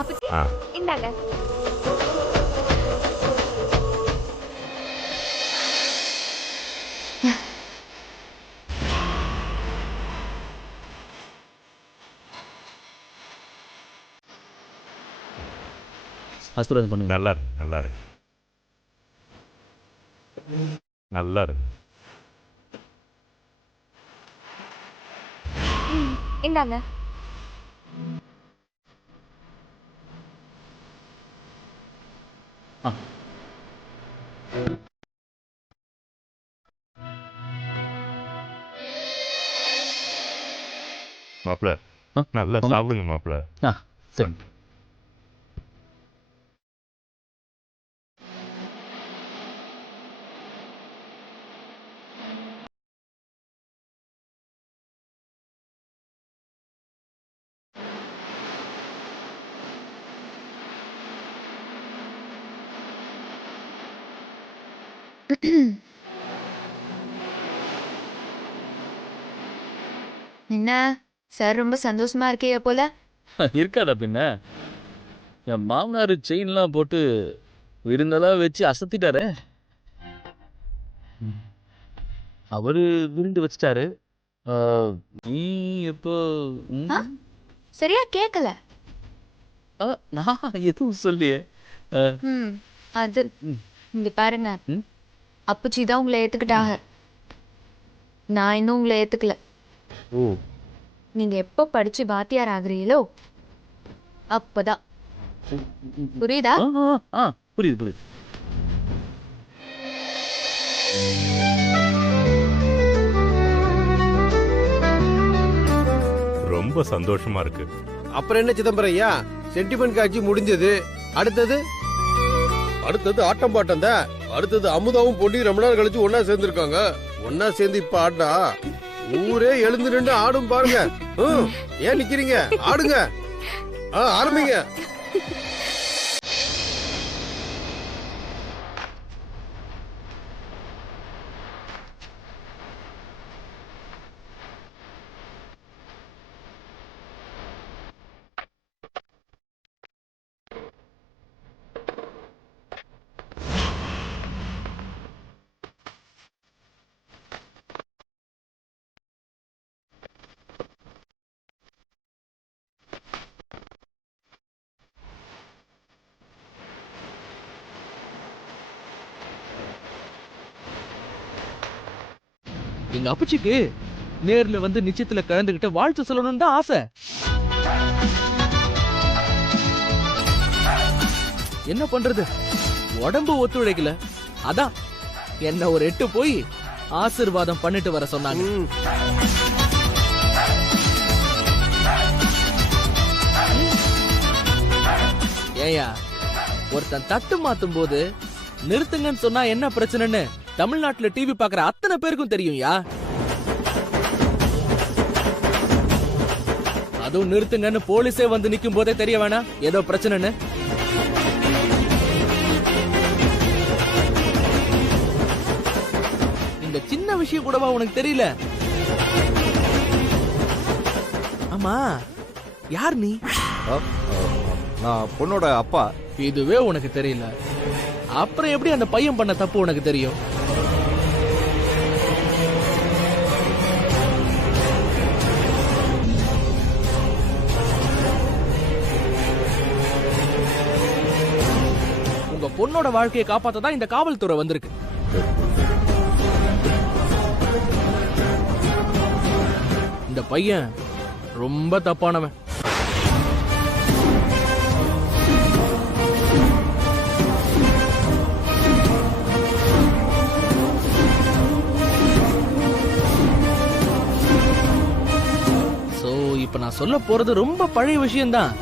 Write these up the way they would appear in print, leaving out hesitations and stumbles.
அப்பச்சி ஆ இந்தாங்க. ஆசீர்வாதம் பண்ணுங்க. நல்லா இருக்கு, நல்லா இருக்கு, நல்லா இருக்கு. இந்தாங்க. ஆ மாப்பிள்ள ஆ, நல்லா போங்க. சாப்பிடுங்க மாப்பிள்ள. ஆ சரி. என்ன சார் ரொம்ப சந்தோஷமா இருக்கீங்க போல. இருக்காதா பின்ன? என் மாமனார் செயின்லாம் போட்டு விருந்தெல்லாம் வச்சு அசத்திட்டாரு. அவரு விருந்து வச்சிட்டாரு. ஆ, நீ எப்போ ம்? ஆ? சரியா கேட்கல. ஆ, நான் எதுவும் சொல்லியே. ஆ, ம் அது ம், இங்க பாருங்க, ம். அப்பச்சி தான் உங்களை ஏத்துக்கிட்டாங்க. நான் இன்னும் உங்களை ஏத்துக்கல. ஓ நீங்க எப்போ படிச்சு வாத்தியார் ஆகுறீங்களோ அப்பதான். புரியுதா? ஆ, ஆ, ஆ, புரியுது புரியுது. ரொம்ப சந்தோஷமா இருக்கு. அப்புறம் என்ன சிதம்பரம் ஐயா, சென்டிமெண்ட் காட்சி முடிஞ்சது. அடுத்தது அடுத்தது ஆட்டம் பாட்டம் தான். அடுத்தது அமுதாவும் பொண்ணி ரொம்ப நாள் கழிச்சு ஒன்னா சேர்ந்திருக்காங்க. ஒன்னா சேர்ந்து இப்ப ஆட்டா ஊரே எழுந்து நின்று ஆடும் பாருங்க. ஏன் நிக்கிறீங்க? ஆடுங்க. ஆரம்பிங்க. எங்க அப்பச்சிக்கு நேர்ல வந்து நிச்சயத்துல கலந்துகிட்ட வாழ்த்து சொல்லணும்னு தான் ஆசை. என்ன பண்றது, உடம்பு ஒத்துழைக்கல. அதான் என்ன ஒரு 8 போய் ஆசீர்வாதம் பண்ணிட்டு வர சொன்னாங்க. ஏயா, ஒருத்தன் தட்டு மாத்தும் போது நிறுத்துங்கன்னு சொன்னா என்ன பிரச்சனைன்னு தமிழ்நாட்டுல டிவி பாக்குற அத்தனை பேருக்கும் தெரியும்யா. அதுவும் நிறுத்துங்கன்னு போலீஸே வந்து நிக்கும் போதே தெரிய வேணாம் ஏதோ பிரச்சனைன்னு. இந்த சின்ன விஷயம் கூடவா உனக்கு தெரியல? ஆமா, யார் நீ? நான் பொண்ணோட அப்பா. இதுவே உனக்கு தெரியல, அப்புறம் எப்படி அந்த பையன் பண்ண தப்பு உனக்கு தெரியும்? உங்க பொண்ணோட வாழ்க்கையை காப்பாத்த தான் இந்த காவல்துறை வந்திருக்கு. இந்த பையன் ரொம்ப தப்பானவன். இப்ப நான் சொல்ல போறது ரொம்ப பழைய விஷயம்தான்,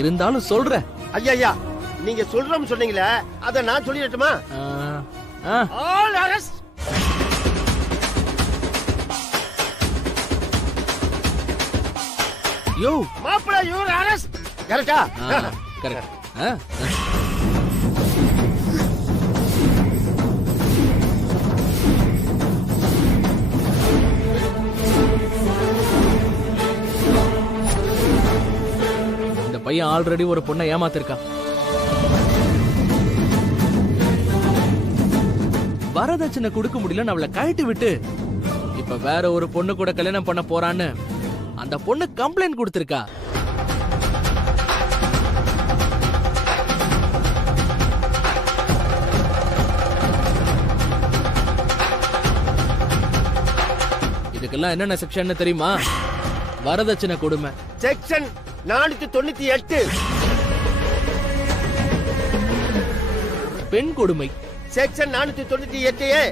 இருந்தாலும் சொல்றேன். ஐயா, நீங்க சொல்றோம் சொன்னீங்களே, அத நான் சொல்லிடட்டுமா? All arrest. யோ மாப்பிள்ளை, யூ ஆர் அரெஸ்ட். கரெக்ட்டா? கரெக்ட். பையன் ஆல்ரெடி ஒரு பொண்ணை ஏமாத்திருக்கான். வரதட்சணை கொடுக்க முடியலன்னு அவளை கழட்டி விட்டு இப்ப வேற ஒரு பொண்ணு கூட கல்யாணம் பண்ண போறான்னு அந்த பொண்ணு கம்ப்ளைண்ட் கொடுத்திருக்கா. இதுக்கெல்லாம் என்னென்ன செக்ஷன் தெரியுமா? வரதட்சணை கொடுமை செக்ஷன் 498, பெண் கொடுமை செக்ஷன் 498A,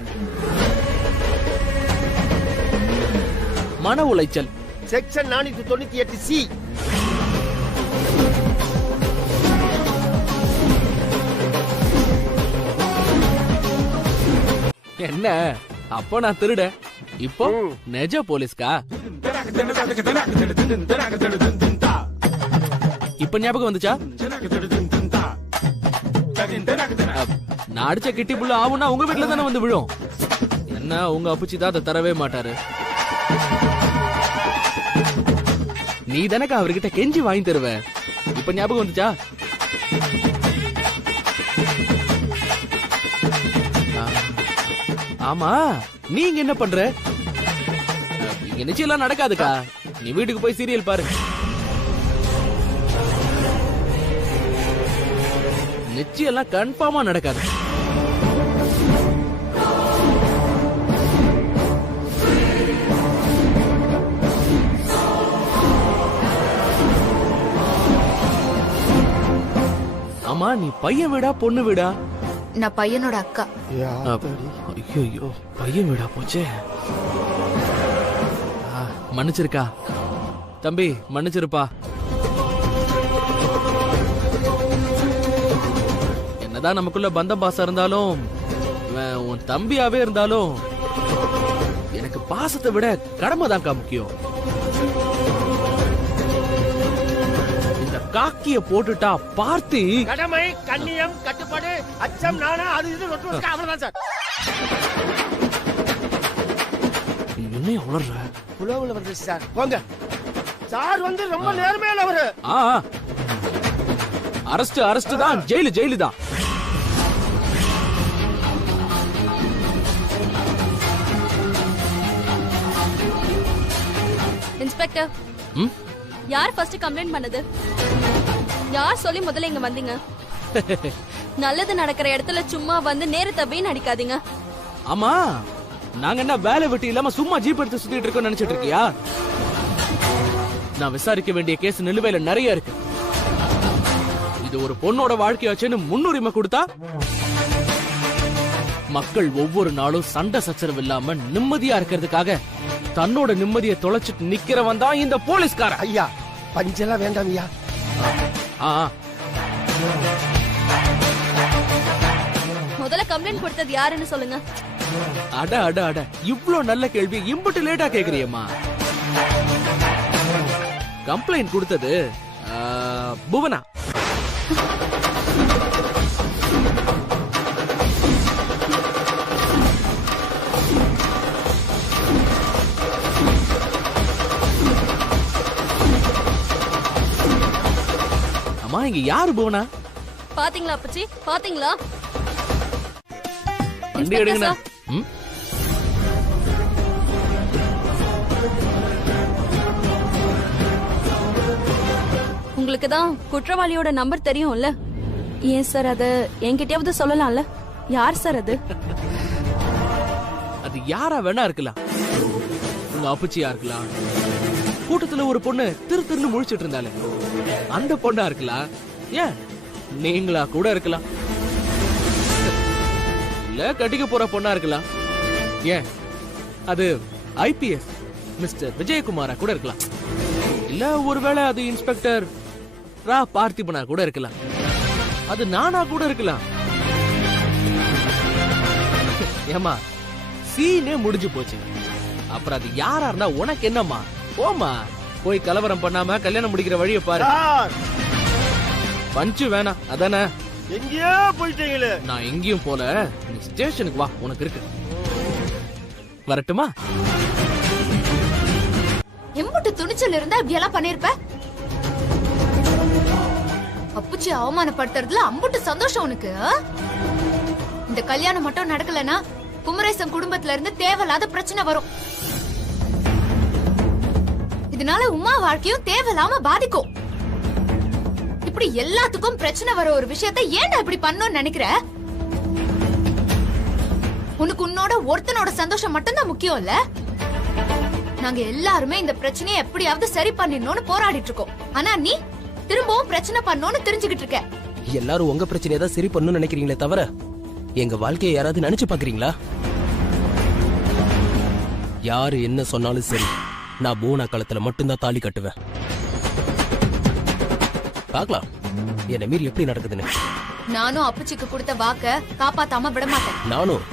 மன உளைச்சல் செக்ஷன் 498C. என்ன அப்போ நான் திருட, இப்போ நெஜ போலீஸ்கா? இப்ப ஞாபகம் வந்துச்சா? நான் அடிச்ச கிட்டி புள்ள ஆவுன்னா உங்க வீட்டுல தானே வந்து விழும். என்ன உங்க அப்புச்சி தான் அதை தரவே மாட்டாரு. நீ தானக்கா அவர்கிட்ட கெஞ்சி வாங்கி தருவ. இப்ப ஞாபகம் வந்துச்சா? ஆமா, நீங்க என்ன பண்ற? இங்க நிச்சயம் எல்லாம் நடக்காதுக்கா. நீ வீட்டுக்கு போய் சீரியல் பாரு. நிச்சயம் எல்லாம் கன்ஃபார்மா நடக்காது. ஆமா, நீ பையன் வீடா பொண்ணு வீடா? நான் பையனோட அக்கா. ஐயோ, பையன் வீடா போச்சே. மன்னிச்சிருக்கா தம்பி, மன்னிச்சிருப்பா. என்னதான் நமக்குள்ள பந்தம் பாசம் இருந்தாலும், உன் தம்பியாவே இருந்தாலும் எனக்கு பாசத்தை விட கடமை தான்க்கா முக்கியம். இந்த காக்கிய போட்டுட்டா பார்த்தி கடமை, கண்ணியம், கட்டுப்பாடு, அச்சம், நானா, அது இது அவ்வளவுதான் சார். என்ன உளர்ற? புலவுல வந்து சார் போங்க. சார் வந்து ரொம்ப நேர்மையான அவரு. அரஸ்ட் தான், ஜெயிலு தான். இன்ஸ்பெக்டர், யார் ஃபர்ஸ்ட் கம்ப்ளைண்ட் பண்ணது? யார் சொல்லி முதல்ல இங்க வந்தீங்க? நல்லது நடக்கிற இடத்துல சும்மா வந்து நேரத்தை வீண் அடிக்காதீங்க. ஆமா, நாங்க என்ன வேலை வெட்டி இல்லாம சும்மா ஜீப் எடுத்து சுத்திட்டு இருக்கோம் நினைச்சிட்டு இருக்கியா? நான் விசாரிக்க வேண்டிய கேஸ் நிலுவையில நிறைய இருக்கு. இது ஒரு பொண்ணோட வாழ்க்கையாச்சுன்னு முன்னுரிமை கொடுத்தா மக்கள் ஒவ்வொரு நாளும் சண்டை சச்சரவு இல்லாம நிம்மதியா இருக்கிறதுக்காக தன்னோட நிம்மதியை தொலைச்சிட்டு நிக்கிறவன் தான் இந்த போலீஸ்கார. ஐயா, பஞ்செல்லாம் வேண்டாம் ஐயா. முதல்ல கம்ப்ளைண்ட் கொடுத்தது யாருன்னு சொல்லுங்க. அட இவ்ளோ நல்ல கேள்வி இம்புட்டு லேட்டா கேக்குறியம்மா. கம்ப்ளைண்ட் கொடுத்தது புவனா. அம்மா, இங்க யாரு புவனா? பாத்தீங்களா அப்பச்சி, பாத்தீங்களா? வண்டி எடுங்கண்ணா. உங்களுக்கு தான் குற்றவாளியோட நம்பர் தெரியும்ல, ஏன் சார் அத என்கிட்டயாவது சொல்லலாம்ல? யார் சார் அது? அது யாரா வேணா இருக்கலாம். உங்க அப்புச்சியா இருக்கலாம், கூட்டத்துல ஒரு பொண்ணு திருன்னு முழிச்சிட்டு இருந்தாலே அந்த பொண்ணா இருக்கலாம், ஏன் நீங்களா கூட இருக்கலாம், இல்ல கட்டிக்க போற பொண்ணா இருக்கலாம், ஏன் அது ஐபிஎஸ் மிஸ்டர் விஜயகுமாரா கூட இருக்கலாம், இல்ல ஒருவேளை அது இன்ஸ்பெக்டர் ரா பார்த்திபனா கூட இருக்கலாம், அது நானா கூட இருக்கலாம். ஏமா, சீனே முடிஞ்சு போச்சு. அப்புறம் அது யாரா இருந்தா உனக்கு என்னம்மா? போமா, போய் கலவரம் பண்ணாம கல்யாணம் முடிக்கிற வழியை பாரு. பஞ்சு வேணாம் அதானே? எங்கேயோ போயிட்டீங்களே. நான் எங்கேயும் போல, நீ ஸ்டேஷனுக்கு வா, உனக்கு இருக்கு. வரட்டுமா? எம்புட்டு துணிச்சல் இருந்தா இப்படி எல்லாம் பண்ணிருப்ப? அப்புச்சி அவமானப்படுத்துறதுல அம்புட்டு சந்தோஷம் உனக்கு ஆ? இந்த கல்யாணம் மட்டும் நடக்கலனா குமரேசன் குடும்பத்துல இருந்து தேவையில்லாத பிரச்சனை வரும். இதனால உமா வாழ்க்கையும் தேவையில்லாம பாதிக்கும். இப்படி எல்லாத்துக்கும் பிரச்சனை வர ஒரு விஷயத்தை ஏன்டா இப்படி பண்ணணும்னு நினைக்கிற? உனக்கு உன்னோட ஒருத்தனோட சந்தோஷம் மட்டும்தான் முக்கியம் இல்ல? நாங்க எல்லாருமே இந்த பிரச்சனையை எப்படியாவது சரி பண்ணிடணும்னு போராடிட்டு இருக்கோம். ஆனா நீ திரும்பவும் பிரச்சனை பண்ணணும்னு தெரிஞ்சுக்கிட்டு இருக்க. எல்லாரும் உங்க பிரச்சனையை தான் சரி பண்ணணும்னு நினைக்கிறீங்களே தவிர எங்க வாழ்க்கையை யாராவது நினைச்சு பாக்குறீங்களா? யாரு என்ன சொன்னாலும் சரி, நான் பூனா காலத்துல மட்டும்தான் தாலி கட்டுவேன். பாக்கலாம் என்ன மீறி எப்படி நடக்குதுன்னு. நானும் அப்புச்சிக்கு கொடுத்த வாக்க காப்பாத்தாம விட மாட்டேன். நானும்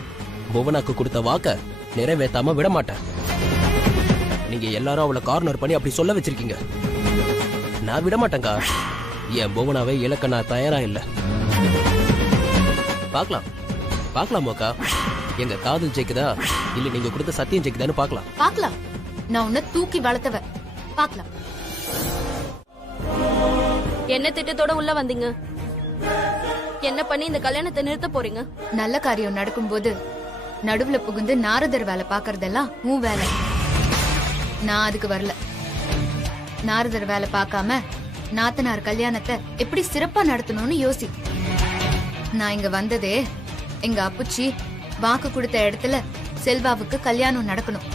புவனாக்கு கொடுத்த வாக்க நிறைவேத்தாம விட மாட்டேன். நீங்க எல்லாரும் அவளை கார்னர் பண்ணி அப்படி சொல்ல வச்சிருக்கீங்க. நான் விட மாட்டேங்க. என் புவனாவை இழக்க நான் தயாரா இல்ல. பாக்கலாம் பாக்கலாம் மோக்கா, எங்க காதல் ஜெயிக்குதா இல்ல நீங்க கொடுத்த சத்தியம் ஜெயிக்குதான்னு பாக்கலாம். பாக்கலாம். நான் உன்னை தூக்கி வளர்த்தவ. பாக்கலாம். என்ன திட்டத்தோட உள்ள வந்தீங்க? என்ன பண்ணி இந்த கல்யாணத்தை நிறுத்த போறீங்க? நல்ல காரியம் நடக்கும்போது நடுவுல புகுந்து நாரதர் வேலை பாக்குறதெல்லாம் உன் வேலை. நான் அதுக்கு வரல. நாரதர் வேலை பார்க்காம நாத்தனார் கல்யாணத்தை எப்படி சிறப்பா நடத்தணும்னு யோசி. நான் இங்க வந்ததே எங்க அப்புச்சி வாக்கு கொடுத்த இடத்துல செல்வாவுக்கு கல்யாணம் நடக்கணும்.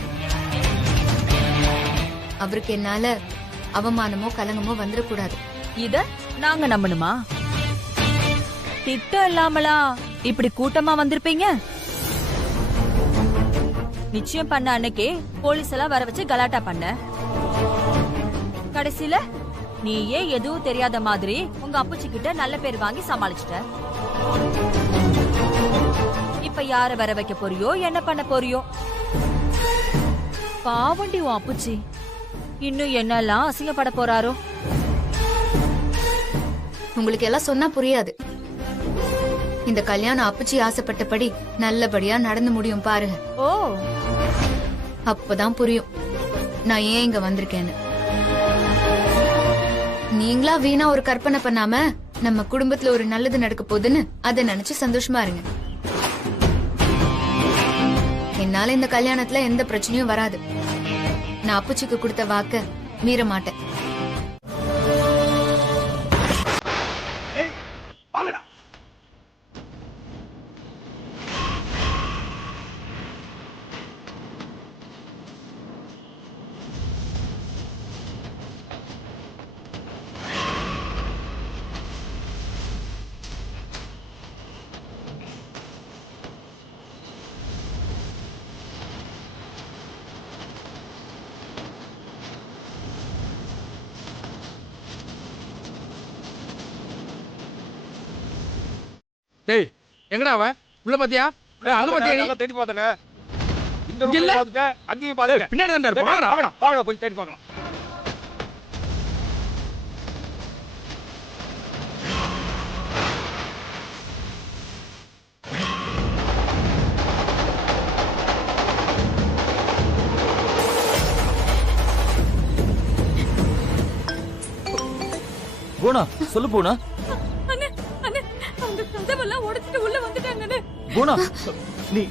அவருக்கு என்னால அவமானமோ கலங்கமோ வந்துடக்கூடாது. இத நாங்க நம்பணுமா? திட்டம் இல்லாமலா இப்படி கூட்டமா வந்திருப்பீங்க? நிச்சயம் பண்ண அன்னைக்கே போலீஸ் எல்லாம் வர வச்சு கலாட்டா பண்ண. கடைசியில நீயே எதுவும் தெரியாத மாதிரி உங்க அப்புச்சி கிட்ட நல்ல பேர் வாங்கி சமாளிச்சிட்ட. இப்ப யார வர வைக்க போறியோ, என்ன பண்ண போறியோ? பாவண்டி உன் அப்புச்சி இன்னும் என்னெல்லாம் அசிங்கப்பட போறாரோ. உங்களுக்கு எல்லாம் சொன்னா புரியாது. இந்த கல்யாணம் அப்புச்சி ஆசைப்பட்டபடி நல்லபடியா நடந்து முடியும் பாருங்க. ஓ, அப்பதான் புரியும் நான் ஏன் இங்க வந்திருக்கேன்னு. நீங்களா வீணா ஒரு கற்பனை பண்ணாம நம்ம குடும்பத்துல ஒரு நல்லது நடக்க போகுதுன்னு அதை நினைச்சு சந்தோஷமா இருங்க. என்னால இந்த கல்யாணத்துல எந்த பிரச்சனையும் வராது. நான் அப்புச்சிக்கு கொடுத்த வாக்க மீற மாட்டேன். டேய், எங்கடா அவன்? உள்ள பாத்தியா? அங்க பாத்தியா நீ? தேடி பார்த்தனே. இந்த இங்க இல்ல. ரூம்ல பாத்துட்டேன், அங்கேயும் பாத்துட்டேன். பின்னாடி தான் இருப்பா. வாங்கடா, வாங்கடா போய் தேடி பார்க்கலாம். பூனா சொல்லு பூனா. அண்ணே அண்ணே அவங்க கதவெல்லாம் உடைச்சிட்டு உள்ள வந்துட்டாங்கன்னு. பூனா நீ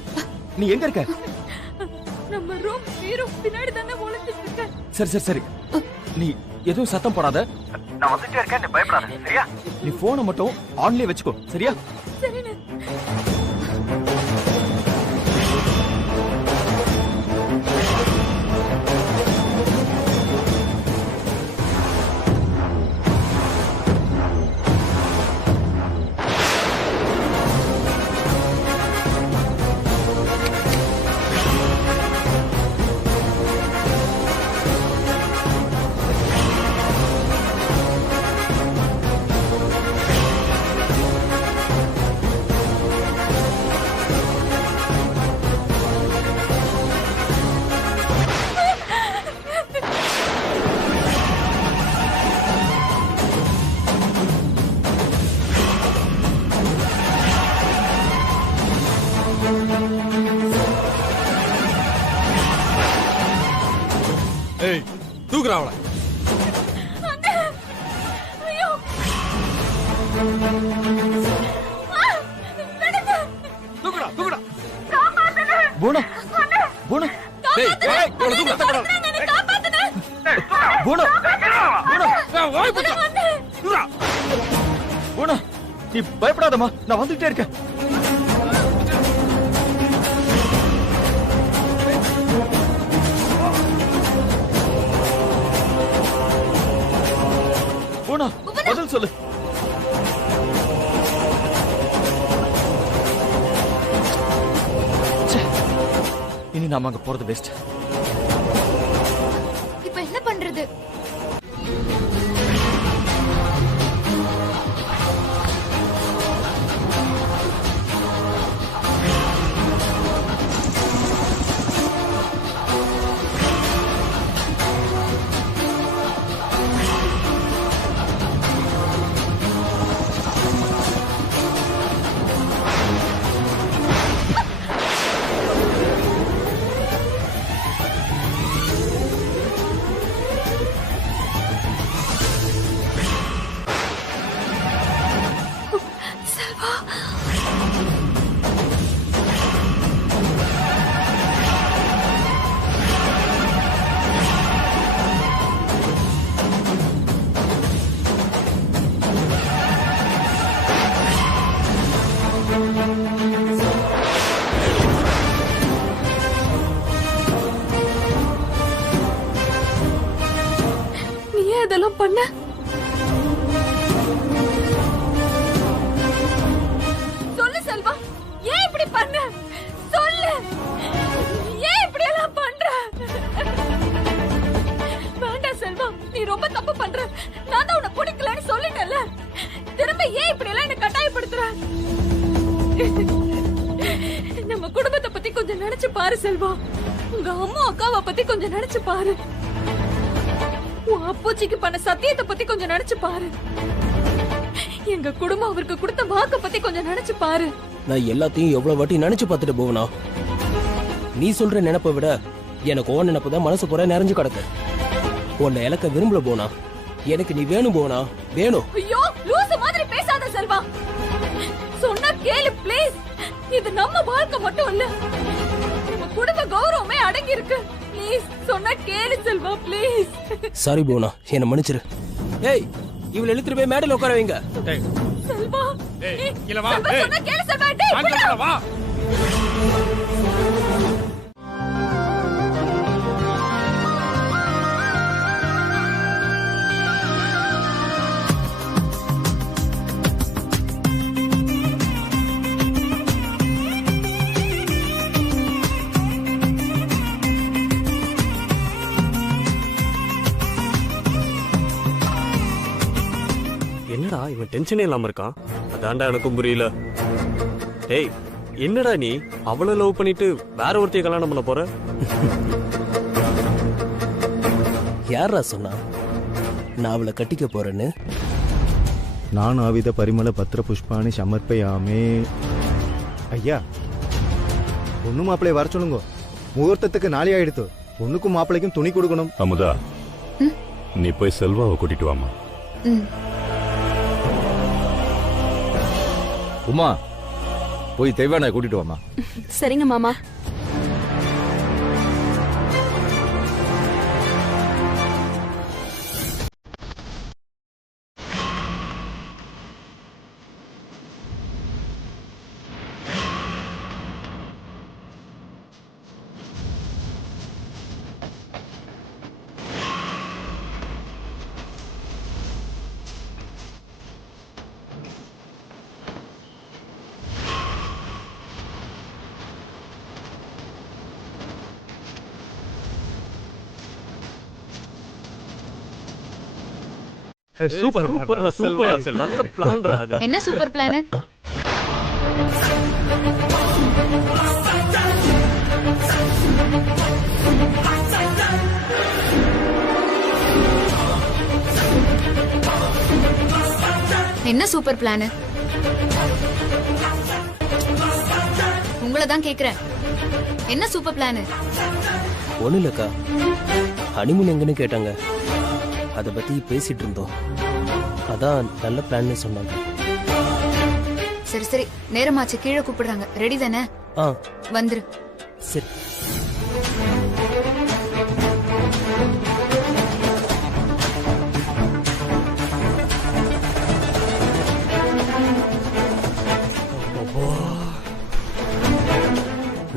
நீ எங்க இருக்க? நம்ம ரூம் ஹீரோ பின்னாடி தானே ஒளிஞ்சிட்டு இருக்க. சரி சரி சரி, நீ எதுவும் சத்தம் போடாத. நான் வந்துட்டே இருக்கேன், நீ பயப்படாத சரியா? நீ போனை மட்டும் ஆன்லயே வச்சுக்கோ சரியா? சரிண்ணே. ஏய், தூக்குறா அவளை. ஐயோ தூக்குடா தூக்குடா போனா போனா டேய் டேய் இவனை தூக்குடா. போனா வாய் போடா தூக்குடா போனா நீ பயப்படாதம்மா, நான் வந்துட்டே இருக்கேன். போனா பதில் சொல்லு. ச்சே, இனி நாம அங்க போறது பெஸ்ட். இப்ப என்ன பண்றது? நீ ஏன் இதெல்லாம் பண்ண? சொல்லு செல்வா, ஏன் இப்படி பண்ண? சொல்லு, ஏன் இப்படி எல்லாம் பண்ற? வேண்டாம் செல்வா, நீ ரொம்ப தப்பு பண்ற. நான் தான் உன்னை பிடிக்கலன்னு சொல்லிட்டேன்ல. திரும்ப ஏன் இப்படி எல்லாம் என்ன கட்டாயப்படுத்துற? நம்ம குடும்பத்தை பத்தி கொஞ்சம் நினைச்சு பாரு செல்வா. உங்க அம்மா அக்காவை பத்தி கொஞ்சம் நினைச்சு பாரு. உன் அப்பூச்சிக்கு பண்ண சத்தியத்தை பத்தி கொஞ்சம் நினைச்சு பாரு. எங்க குடும்பம் அவருக்கு கொடுத்த வாக்க பத்தி கொஞ்சம் நினைச்சு பாரு. நான் எல்லாத்தையும் எவ்வளவு வாட்டி நினைச்சு பார்த்துட்டு போவனா? நீ சொல்ற நினைப்பை விட எனக்கு ஓன் நினைப்பு தான் மனசு பூரா நிறைஞ்சு கிடக்கு. உன்னை இலக்க விரும்பல போனா, எனக்கு நீ வேணும் போனா வேணும். ஐயோ, லூசு மாதிரி பேசாத செல்வா. சொன்னா கேளு ப்ளீஸ். இது நம்ம வாழ்க்கை மட்டும் இல்ல, நம்ம குடும்ப கௌரவமே அடங்கி இருக்கு. ப்ளீஸ் சொன்னா கேளு செல்வா, ப்ளீஸ். சாரி போனா, என்ன மன்னிச்சிரு. ஏய், இவளை இழுத்துட்டு போய் மேடையில் உட்கார வைங்க. டேய் செல்வா, டேய் கீழ வா. செல்வா, டேய் சொன்னா கேளு செல்வா. டேய் வாங்க வா. என்னடா இவன் டென்ஷனே இல்லாம இருக்கான்? அதான்டா எனக்கும் புரியல. டேய், என்னடா நீ அவளை லவ் பண்ணிட்டு வேற ஒருத்தைய கல்யாணம் பண்ண போற? யாரா சொன்னா நான் அவளை கட்டிக்க போறேன்னு? நான் ஆவித பரிமள பத்திர புஷ்பாணி சமர்ப்பயாமே. ஐயா, பொண்ணு மாப்பிள்ளைய வர சொல்லுங்க. முகூர்த்தத்துக்கு நாளை ஆயிடுத்து. பொண்ணுக்கும் மாப்பிள்ளைக்கும் துணி கொடுக்கணும். அமுதா, நீ போய் செல்வாவை கூட்டிட்டு வாமா. உமா, போய் தெய்வானை கூட்டிட்டு வாமா. சரிங்க மாமா. Super super super. நல்ல பிளான்டா அது. என்ன சூப்பர் பிளான்? என்ன சூப்பர் பிளான்? உங்களை தான் கேக்குறேன். என்ன சூப்பர் பிளான்? ஒண்ணு இல்லக்கா, ஹனிமூன் எங்கன்னு கேட்டாங்க. அதை பத்தி பேசிட்டு இருந்தோம். அதான் நல்ல பிளான்னு சொன்னாங்க. சரி சரி நேரமாச்சு, கீழே கூப்பிடுறாங்க. ரெடி தானே? வந்துரு. சரி.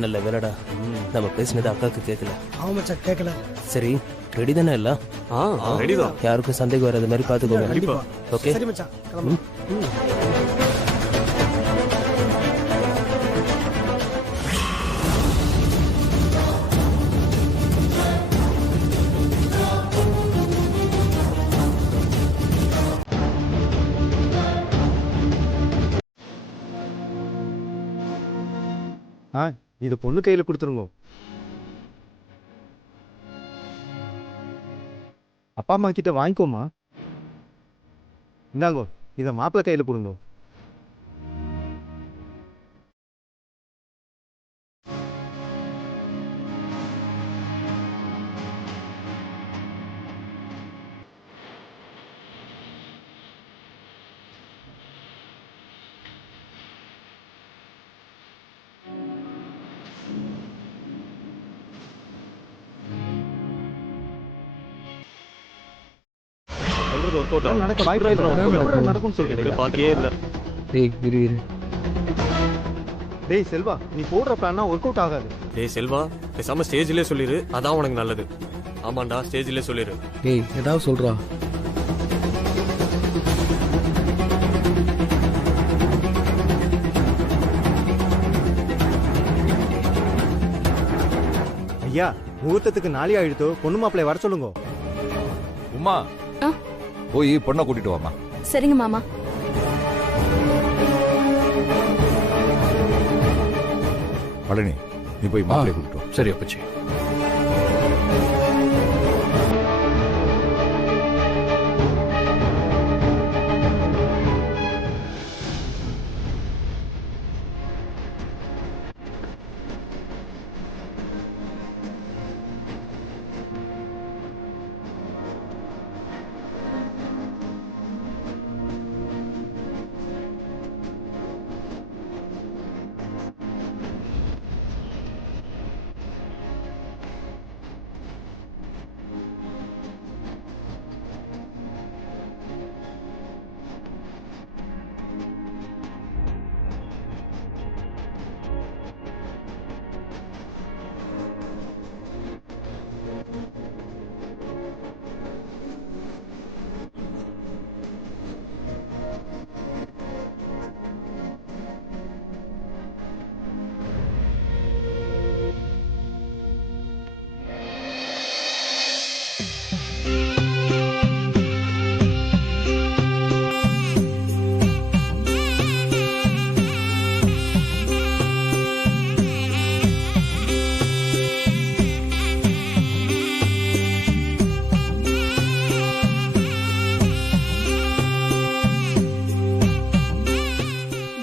நல்ல வேலைடா, நம்ம பேசினது அக்காவுக்கு கேட்கல. கேட்கல. சரி, ரெடி தானே? இல்ல ரெடி தான். யாருக்கும் சந்தேகம் வராத மாதிரி பாத்துக்கோங்க. ஓகே. சரி மச்சான், கிளம்பு. இது பொண்ணு கையில கொடுத்துருங்க. அப்பா அம்மா கிட்ட வாங்கிக்கோமா. இந்தாங்கோ, இத மாப்பிள்ளை கையில கொடுங்க. டேய் செல்வா, நீ போடுற பிளான்னா ஒர்க் அவுட் ஆகாது. டேய் செல்வா, பேசாம ஸ்டேஜ்லயே சொல்லிரு, அதான் உனக்கு நல்லது. ஆமாண்டா, ஸ்டேஜ்லயே சொல்லிரு. ஏய், ஏதாவது சொல்றா. ஐயா, முகூர்த்தத்துக்கு நாளை ஆயிடுத்தோ, பொண்ணு மாப்பிள்ளை வர சொல்லுங்க. உமா, போய் பொண்ணை கூட்டிட்டு வாமா. சரிங்க மாமா. பழனி, நீ போய் மாப்பிள்ளை கூட்டிட்டு வா. சரி அப்பச்சி.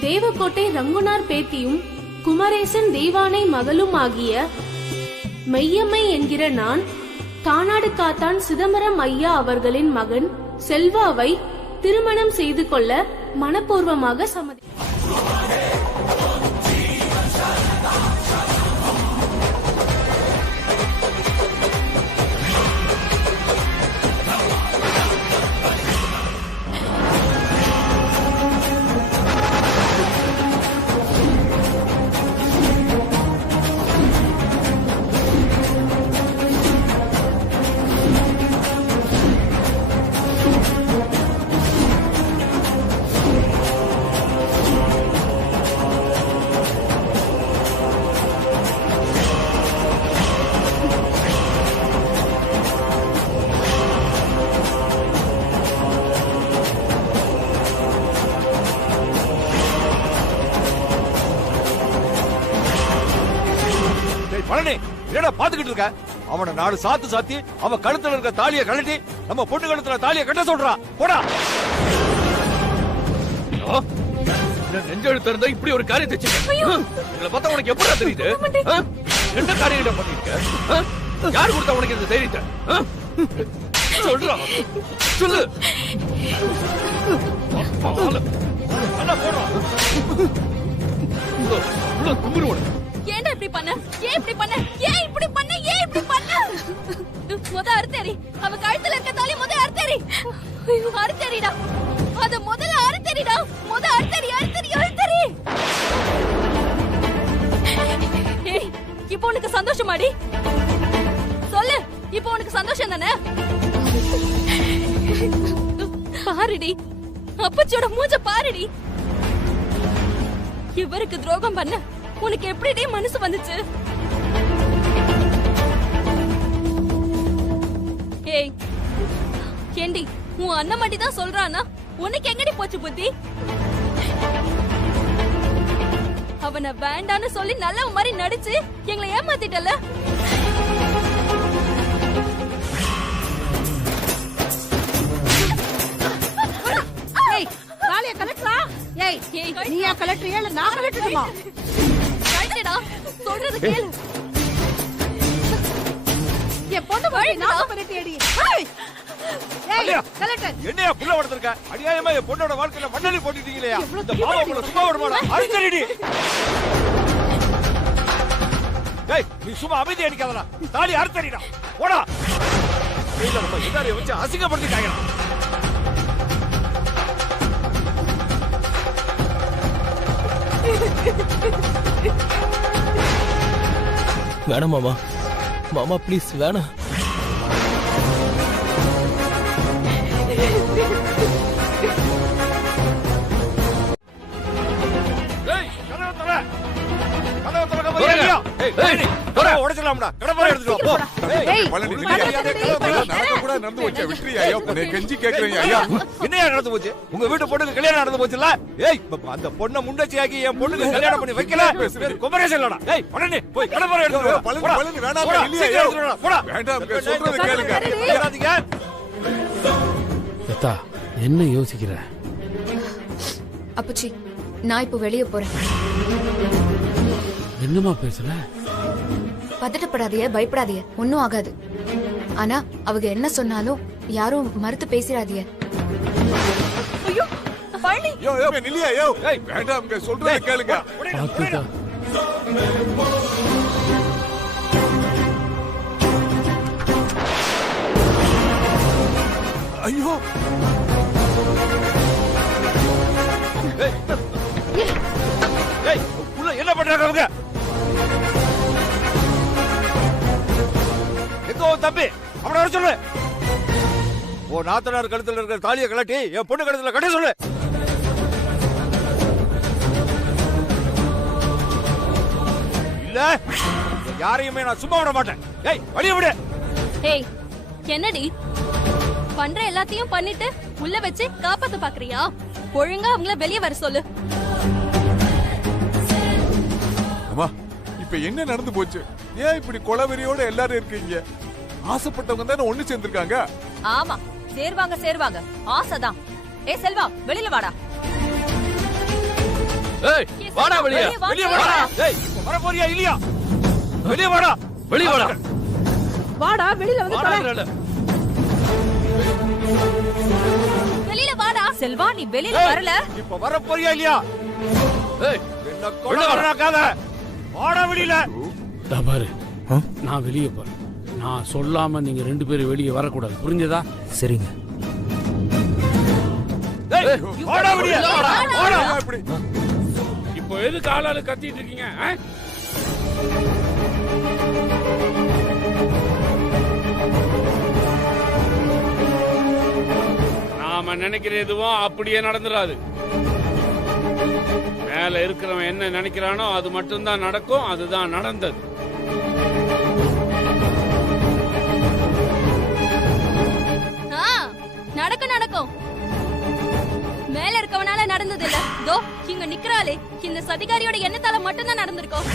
தேவக்கோட்டை ரங்குனார் பேத்தியும் குமரேசன் தெய்வானை மகளும் ஆகிய மெய்யம்மை என்கிற நான் கானாடு காத்தான் சிதம்பரம் ஐயா அவர்களின் மகன் செல்வாவை திருமணம் செய்து கொள்ள மனப்பூர்வமாக சம்மதி. பழனி, என்னடா பாத்துக்கிட்டு இருக்க? அவனை 4 சாத்து சாத்தி அவன் கழுத்துல இருக்க தாலியை கழட்டி நம்ம பொண்ணு கழுத்துல தாலியை கட்ட சொல்றான். போடா. நெஞ்செழுத்து இருந்தா இப்படி ஒரு காரியத்தை எங்களை பார்த்தா உனக்கு எப்படா தெரியுது? என்ன காரியம் பண்ணிருக்க? யாரு கொடுத்தா உனக்கு இந்த தைரியத்தை? சொல்றா, சொல்லு. அண்ணா போடுறோம். ஏன்டா இப்படி பண்ண? ஏன் இப்படி பண்ண? ஏன் இப்படி பண்ண? ஏன் இப்படி பண்ண? முத அறுத்தேரி. அவ கழுத்துல இருக்க தாலி முத அறுத்தேரி. அறுத்தேரிடா. அத முதல்ல அறுத்தேரிடா. முத அறுத்தேரி, அறுத்தேரி, அறுத்தேரி. ஏய், இப்போ உனக்கு சந்தோஷமாடி? சொல்லு, இப்போ உனக்கு சந்தோஷம் தானே? பாருடி, அப்பச்சியோட மூஞ்ச பாருடி. இவருக்கு துரோகம் பண்ண உனக்கு எப்படி மனசு வந்துச்சு? ஏய், ஏண்டி உன் அண்ணன் மட்டும் தான் சொல்றானா? உனக்கு எங்கடி போச்சு புத்தி? அவனை வேண்டான்னு சொல்லி நல்ல மாதிரி நடிச்சு எங்களை ஏமாத்திட்டல. நீயா கலெக்டர் இல்ல நான் கலெக்டருமா? கலெக்டரா சொல்றது கேளு. என் பொண்ணு போய் நான் பரட்டியடி. ஏய் கலெக்டர் என்னையா புள்ள வளர்த்திருக்க? அநியாயமா என் பொண்ணோட வாழ்க்கையில மண்ணெண்ணி போட்டுட்டீங்களே. இந்த பாவம் உங்களை சும்மா விடுமாடா? அறுத்தடிடி. ஏய், நீ சும்மா அமைதி அடிக்காதடா. தாலி அறுத்தடிடா. போடா. இல்ல நம்ம இதாரிய வச்சு அசிங்கப்படுத்திட்டாங்க. வேணாம் மாமா. மாமா ப்ளீஸ் வேணாம். உடைச்சலாம்டா. கடப்பாறை எடுத்துட்டு வா. என்னையா நடந்து போச்சு? உங்க வீட்டு பொண்ணுக்கு கல்யாணம் நடந்து போச்சுல? ஏய், அந்த பொண்ணை முண்டச்சியாக்கி என் பொண்ணுக்கு கல்யாணம் பண்ணி வைக்கல. குமரேசன் இல்லடா. ஏய், பழனி போய் கடப்பாறை எடுத்துட்டு வா. பழனி வேண்டாம் இல்லையா? போடா. வேண்டாம் சொல்றது கேளுங்க. ஏறாதீங்க. அத்தா என்ன யோசிக்கிற? அப்பச்சி, நான் இப்போ வெளியே போறேன். என்னமா பேசுற? பதட்டப்படாதீங்க, பயப்படாதீங்க, ஒன்னும் ஆகாது. ஆனா அவங்க என்ன சொன்னாலும் யாரும் மறுத்து பேசிடாதீங்க. ஐயோ பழனி. யோ யோ நில்லியா யோ. ஏய் வேண்டாம் சொல்றத கேளுங்க. பாத்துடா. ஐயோ. ஏய் உள்ள என்ன பண்றாங்க அவங்க? எங்கோ தம்பி அவனை வர சொல்லு. ஓ நாத்தனார் கழுத்துல இருக்கிற தாலியை கலட்டி என் பொண்ணு கழுத்துல கட்ட சொல்லு. இல்ல யாரையுமே நான் சும்மா விட மாட்டேன். ஏய் வெளிய விடு. ஏய் என்னடி பண்ற எல்லாத்தையும் பண்ணிட்டு உள்ள வச்சு காப்பாத்த பாக்குறியா? ஒழுங்கா அவங்கள வெளிய வர சொல்லு. அம்மா இப்ப என்ன நடந்து போச்சு? ஏன் இப்படி கொலவெறியோட எல்லாரும் இருக்கீங்க? ஆசைப்பட்டவங்க தானே ஒண்ணு சேர்ந்திருக்காங்க. ஆமா சேர்வாங்க சேர்வாங்க ஆசைதான். ஏய் செல்வா வெளியில வாடா. ஏய் வாடா வெளிய. வெளிய வாடா. ஏய் வர போறியா இல்லையா? வெளிய வாடா. வெளிய வாடா. வாடா வெளியில வந்து வாடா. வெளியில வாடா. செல்வா நீ வெளியில வரல. இப்ப வர போறியா இல்லையா? ஏய் என்ன கொல்ல வரனாகாத. வாடா வெளியில. பாரு நான் வெளியே போறேன். நான் சொல்லாம நீங்க ரெண்டு பேரும் வெளியே வரக்கூடாது, புரிஞ்சதா? சரிங்க. வாடா வெளிய. வாடா. இப்போ எதுக்கு ஆளாளு கத்திட்டு இருக்கீங்க? நாம நினைக்கிற எதுவும் அப்படியே நடந்துடாது. மேல இருக்கிறவன் என்ன நினைக்கிறானோ அது மட்டும்தான் நடக்கும். அதுதான் நடந்தது. நடக்கும் நடக்கும். மேல இருக்கவனால நடந்தது இல்ல. தோ இங்க நிக்கிறாளே இந்த சதிகாரியோட எண்ணத்தால மட்டும்தான் நடந்திருக்கோம்.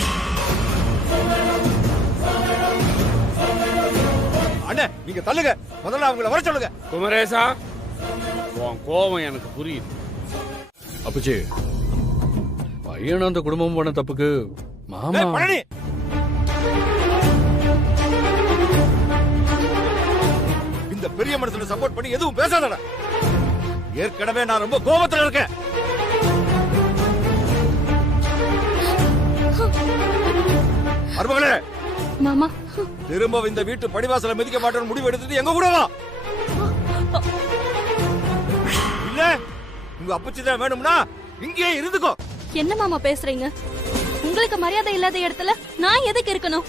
அண்ணே நீங்க தள்ளுங்க. முதல்ல அவங்கள வர சொல்லுங்க. குமரேசா உன் கோபம் எனக்கு புரியுது. அப்பச்சி பையனும் அந்த குடும்பம் பண்ண தப்புக்கு மாமா பழனி இந்த பெரிய மனுஷனை சப்போர்ட் பண்ணி எதுவும் பேசாதடா. ஏற்கனவே நான் ரொம்ப கோபத்துல இருக்கேன். மருமகளே மாமா திரும்ப இந்த வீட்டு படிவாசல மிதிக்க மாட்டேன்னு முடிவு எடுத்துட்டு எங்க கூட வா. இல்ல உங்க அப்பச்சி தான் வேணும்னா இங்கேயே இருந்துக்கோ. என்ன மாமா பேசுறீங்க? உங்களுக்கு மரியாதை இல்லாத இடத்துல நான் எதுக்கு இருக்கணும்?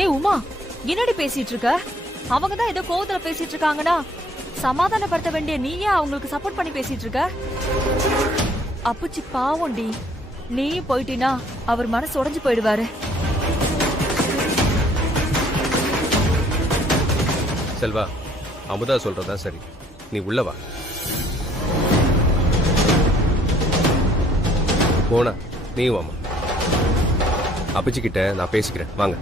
ஏ உமா, என்னடி பேசிட்டு இருக்க? அவங்க தான் ஏதோ கோவத்துல பேசிட்டு இருக்காங்கன்னா சமாதானப்படுத்த வேண்டிய நீயே அவங்களுக்கு சப்போர்ட் பண்ணி பேசிட்டு இருக்க. அப்புச்சி பாவம்டி, நீயும் போயிட்டீனா அவர் மனசு உடைஞ்சு போயிடுவாரு. செல்வா, அமுதா சொல்றதா சரி, நீ உள்ள வா. போனா நீ வாமா. அப்பச்சி கிட்ட நான் பேசிக்கிறேன், வாங்க.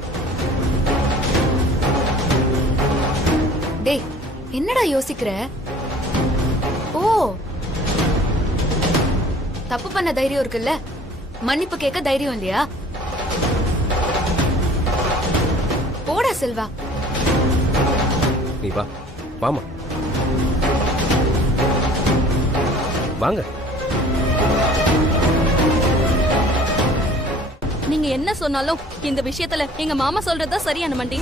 டேய், என்னடா யோசிக்கிற? ஓ, தப்பு பண்ண தைரியம் இருக்குல்ல, மன்னிப்பு கேட்க தைரியம் இல்லையா? போடா செல்வா. நீ வா, வாமா, வாங்க. நீங்க என்ன சொன்னாலும் இந்த விஷயத்துல எங்க மாமா சொல்றதுதான் சரியான மண்டி.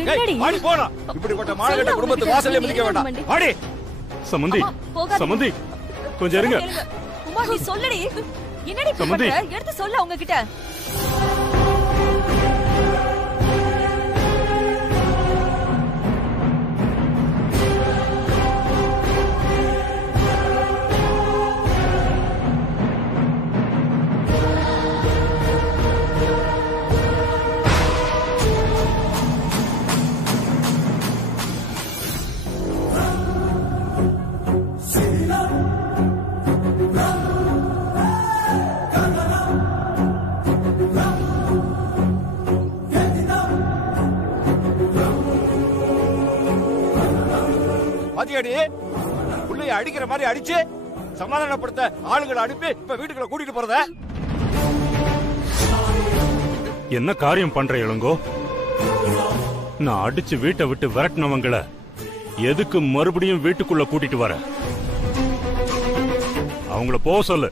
என்னடி வாடி போடா. இப்படிப்பட்ட மானகெட்ட குடும்பத்து வாசல்ல மிதிக்க வேண்டாம். வாடி. சமந்தி, சமந்தி கொஞ்சம் இருங்க. உமா, நீ சொல்லடி. என்னடி சமந்தி, பண்ற? எடுத்து சொல்ல அவங்க கிட்ட. பாத்தியாடி, உள்ளே அடிக்கிற மாதிரி அடிச்சு சமாதானப்படுத்த ஆளுங்களை அனுப்பி இப்ப வீட்டுக்குள்ள கூட்டிட்டு போறத. என்ன காரியம் பண்ற இளங்கோ? நான் அடிச்சு வீட்டை விட்டு விரட்டினவங்கள எதுக்கு மறுபடியும் வீட்டுக்குள்ள கூட்டிட்டு வர? அவங்கள போக சொல்லு.